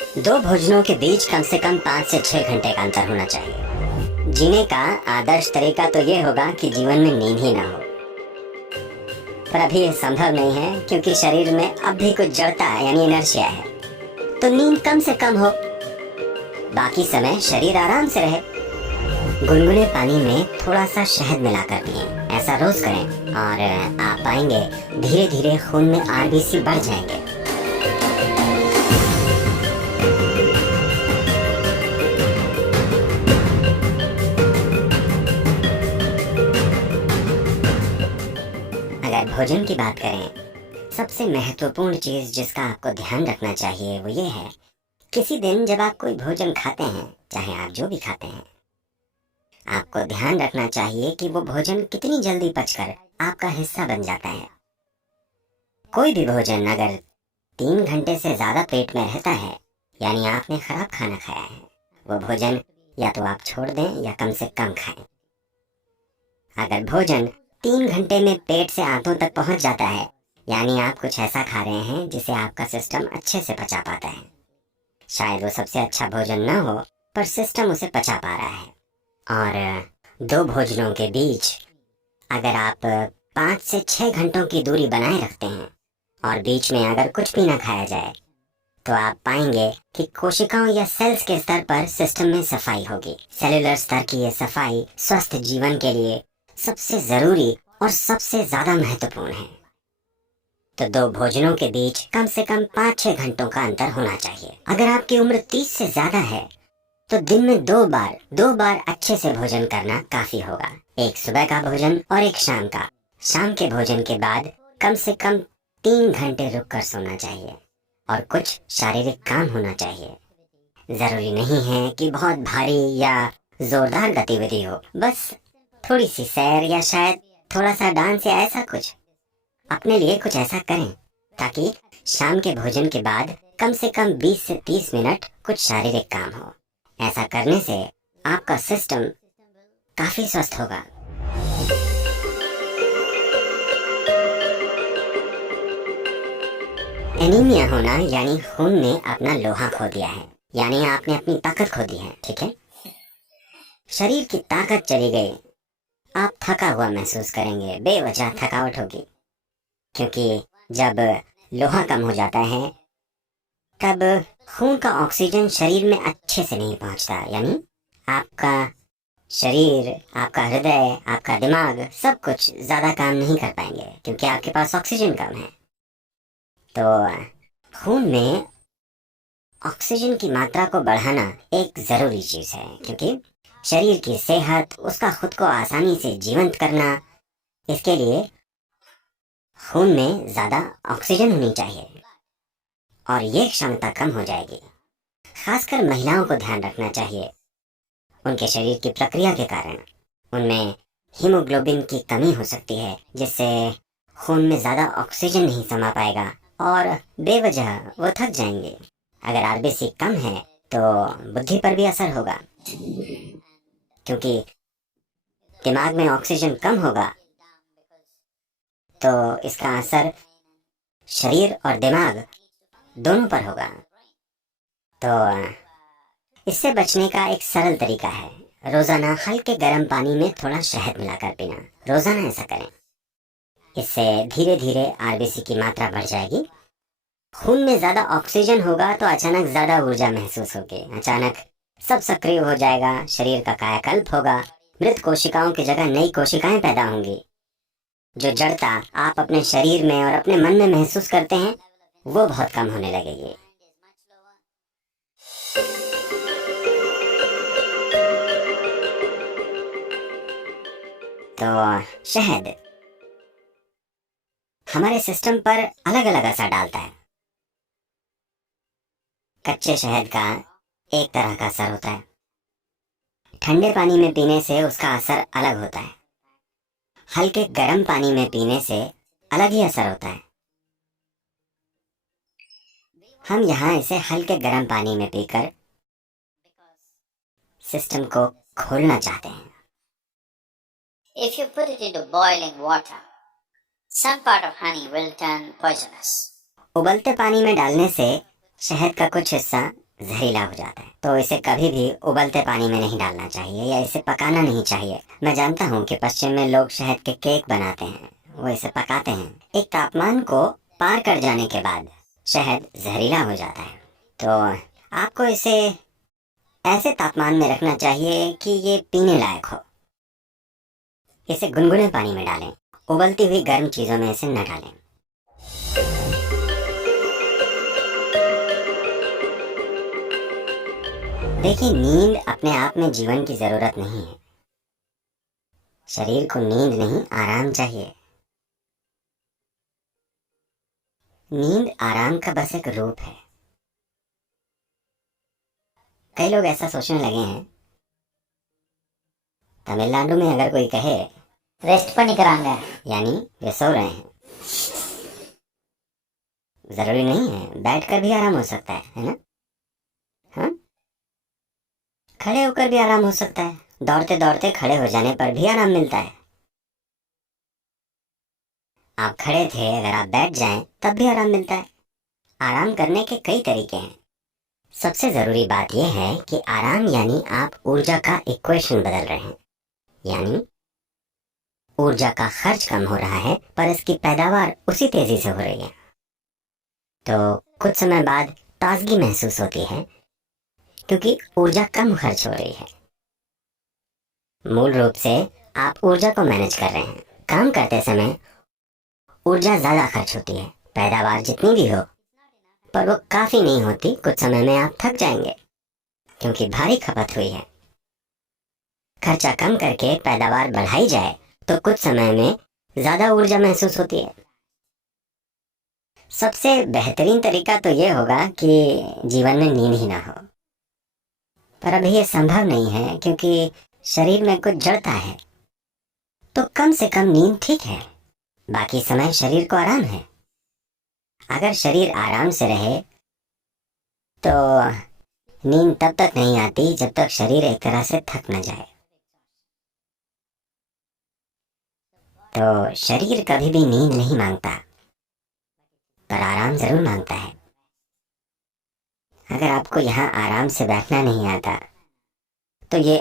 दो भोजनों के बीच कम से कम 5 से 6 घंटे का अंतर होना चाहिए। जीने का आदर्श तरीका तो ये होगा कि जीवन में नींद ही ना हो, पर अभी ये संभव नहीं है क्योंकि शरीर में अब भी कुछ जड़ता है यानी इनर्शिया है। तो नींद कम से कम हो, बाकी समय शरीर आराम से रहे। गुनगुने पानी में थोड़ा सा शहद मिलाकर पिएं। ऐसा रोज करें और आप पाएंगे धीरे धीरे खून में आरबीसी बढ़ जाएंगे। अगर भोजन की बात करें, सबसे महत्वपूर्ण चीज जिसका आपको ध्यान रखना चाहिए वो ये है, किसी दिन जब आप कोई भोजन खाते हैं, चाहे आप जो भी खाते हैं, आपको ध्यान रखना चाहिए कि वो भोजन कितनी जल्दी पचकर आपका हिस्सा बन जाता है। कोई भी भोजन अगर 3 घंटे से ज्यादा पेट में रहता है, यानी आपने खराब खाना खाया है, वो भोजन या तो आप छोड़ दें या कम से कम खाएं। अगर भोजन 3 घंटे में पेट से आंतों तक पहुंच जाता है, यानी आप कुछ ऐसा खा रहे हैं जिसे आपका सिस्टम अच्छे से पचा पाता है। शायद वो सबसे अच्छा भोजन ना हो, पर सिस्टम उसे पचा पा रहा है। और दो भोजनों के बीच अगर आप 5 से 6 घंटों की दूरी बनाए रखते हैं और बीच में अगर कुछ भी ना खाया जाए, तो आप पाएंगे कि कोशिकाओं या सेल्स के स्तर पर सिस्टम में सफाई होगी। सेलुलर स्तर की ये सफाई स्वस्थ जीवन के लिए सबसे जरूरी और सबसे ज्यादा महत्वपूर्ण है। तो दो भोजनों के बीच कम से कम 5-6 घंटों का अंतर होना चाहिए। अगर आपकी उम्र 30 से ज्यादा है तो दिन में दो बार अच्छे से भोजन करना काफी होगा। एक सुबह का भोजन और एक शाम का। शाम के भोजन के बाद कम से कम 3 घंटे रुककर सोना चाहिए और कुछ शारीरिक काम होना चाहिए। जरूरी नहीं है कि बहुत भारी या जोरदार गतिविधि हो, बस थोड़ी सी सैर या शायद थोड़ा सा डांस या ऐसा कुछ। अपने लिए कुछ ऐसा करें ताकि शाम के भोजन के बाद कम से कम 20 से 30 मिनट कुछ शारीरिक काम हो। ऐसा करने से आपका सिस्टम काफी स्वस्थ होगा। एनीमिया होना यानी खून ने अपना लोहा खो दिया है, यानी आपने अपनी ताकत खो दी है। ठीक है, शरीर की ताकत चली गई, आप थका हुआ महसूस करेंगे, बेवजह थकावट होगी, क्योंकि जब लोहा कम हो जाता है तब खून का ऑक्सीजन शरीर में अच्छे से नहीं पहुंचता, यानी आपका शरीर, आपका हृदय, आपका दिमाग सब कुछ ज्यादा काम नहीं कर पाएंगे क्योंकि आपके पास ऑक्सीजन कम है। तो खून में ऑक्सीजन की मात्रा को बढ़ाना एक जरूरी चीज है, क्योंकि शरीर की सेहत, उसका खुद को आसानी से जीवंत करना, इसके लिए खून में ज्यादा ऑक्सीजन होनी चाहिए और ये क्षमता कम हो जाएगी। खासकर महिलाओं को ध्यान रखना चाहिए, उनके शरीर की प्रक्रिया के कारण उनमें हीमोग्लोबिन की कमी हो सकती है, जिससे खून में ज्यादा ऑक्सीजन नहीं समा पाएगा और बेवजह वो थक जाएंगे। अगर आरबीसी कम है तो बुद्धि पर भी असर होगा, क्योंकि दिमाग में ऑक्सीजन कम होगा तो इसका असर शरीर और दिमाग दोनों पर होगा। तो इससे बचने का एक सरल तरीका है, रोजाना हल्के गर्म पानी में थोड़ा शहद मिलाकर पीना। रोजाना ऐसा करें, इससे धीरे धीरे आरबीसी की मात्रा बढ़ जाएगी। खून में ज्यादा ऑक्सीजन होगा तो अचानक ज्यादा ऊर्जा महसूस होगी, अचानक सब सक्रिय हो जाएगा, शरीर का कायाकल्प होगा, मृत कोशिकाओं की जगह नई कोशिकाएं पैदा होंगी। जो जड़ता आप अपने शरीर में और अपने मन में महसूस करते हैं वो बहुत कम होने लगेगी। तो शहद हमारे सिस्टम पर अलग अलग असर डालता है। कच्चे शहद का एक तरह का असर होता है, ठंडे पानी में पीने से उसका असर अलग होता है, हल्के गर्म पानी में पीने से अलग ही असर होता है। हम यहाँ इसे हल्के गर्म पानी में पीकर सिस्टम को खोलना चाहते हैं। If you put it into boiling water, some part of honey will turn poisonous. उबलते पानी में डालने से शहद का कुछ हिस्सा जहरीला हो जाता है, तो इसे कभी भी उबलते पानी में नहीं डालना चाहिए या इसे पकाना नहीं चाहिए। मैं जानता हूँ कि पश्चिम में लोग शहद के केक बनाते हैं, वो इसे पकाते हैं। एक तापमान को पार कर जाने के बाद शहद जहरीला हो जाता है, तो आपको इसे ऐसे तापमान में रखना चाहिए कि ये पीने लायक हो। इसे गुनगुने पानी में डालें, उबलती हुई गर्म चीजों में इसे न डालें। देखिए, नींद अपने आप में जीवन की जरूरत नहीं है। शरीर को नींद नहीं, आराम चाहिए। नींद आराम का बस एक रूप है। कई लोग ऐसा सोचने लगे हैं, तमिलनाडु में अगर कोई कहे रेस्ट पनिकरांगा, यानी वे सो रहे हैं। जरूरी नहीं है, बैठकर भी आराम हो सकता है ना? हाँ, खड़े होकर भी आराम हो सकता है। दौड़ते दौड़ते खड़े हो जाने पर भी आराम मिलता है। आप खड़े थे, अगर आप बैठ जाएं तब भी आराम मिलता है। आराम करने के कई तरीके हैं। सबसे जरूरी बात यह है कि आराम यानी आप ऊर्जा का इक्वेशन बदल रहे हैं, यानी ऊर्जा का खर्च कम हो रहा है पर इसकी पैदावार उसी तेजी से हो रही है। तो कुछ समय बाद ताजगी महसूस होती है क्योंकि ऊर्जा कम खर्च हो रही है। मूल रूप से आप ऊर्जा को मैनेज कर रहे हैं। काम करते समय ऊर्जा ज्यादा खर्च होती है, पैदावार जितनी भी हो, पर वो काफी नहीं होती। कुछ समय में आप थक जाएंगे क्योंकि भारी खपत हुई है। खर्चा कम करके पैदावार बढ़ाई जाए तो कुछ समय में ज्यादा ऊर्जा महसूस होती है। सबसे बेहतरीन तरीका तो ये होगा कि जीवन में नींद ही ना हो, पर अभी ये संभव नहीं है क्योंकि शरीर में कुछ जड़ता है। तो कम से कम नींद ठीक है, बाकी समय शरीर को आराम है। अगर शरीर आराम से रहे तो नींद तब तक नहीं आती जब तक शरीर एक तरह से थक न जाए। तो शरीर कभी भी नींद नहीं मांगता, पर आराम जरूर मांगता है। अगर आपको यहाँ आराम से बैठना नहीं आता तो ये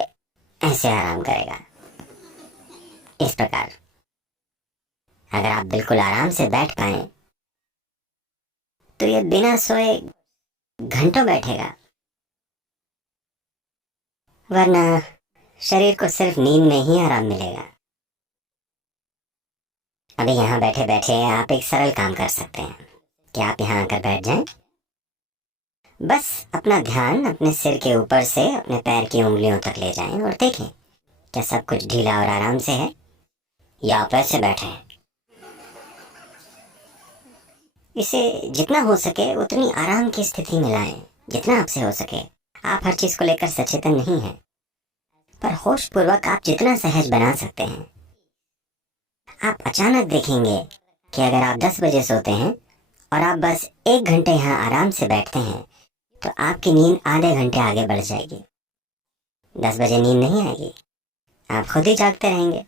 ऐसे आराम करेगा, इस प्रकार। अगर आप बिल्कुल आराम से बैठ पाए तो ये बिना सोए घंटों बैठेगा, वरना शरीर को सिर्फ नींद में ही आराम मिलेगा। अभी यहाँ बैठे बैठे आप एक सरल काम कर सकते हैं कि आप यहाँ आकर बैठ जाएं। बस अपना ध्यान अपने सिर के ऊपर से अपने पैर की उंगलियों तक ले जाएं और देखें क्या सब कुछ ढीला और आराम से है या आप ऐसे बैठे हैं। इसे जितना हो सके उतनी आराम की स्थिति में लाएं, जितना आपसे हो सके। आप हर चीज को लेकर सचेतन नहीं हैं, पर होशपूर्वक आप जितना सहज बना सकते हैं। आप अचानक देखेंगे कि अगर आप 10 बजे सोते हैं और आप बस 1 घंटे यहाँ आराम से बैठते हैं तो आपकी नींद आधे घंटे आगे बढ़ जाएगी। 10 बजे नींद नहीं आएगी, आप खुद ही जागते रहेंगे।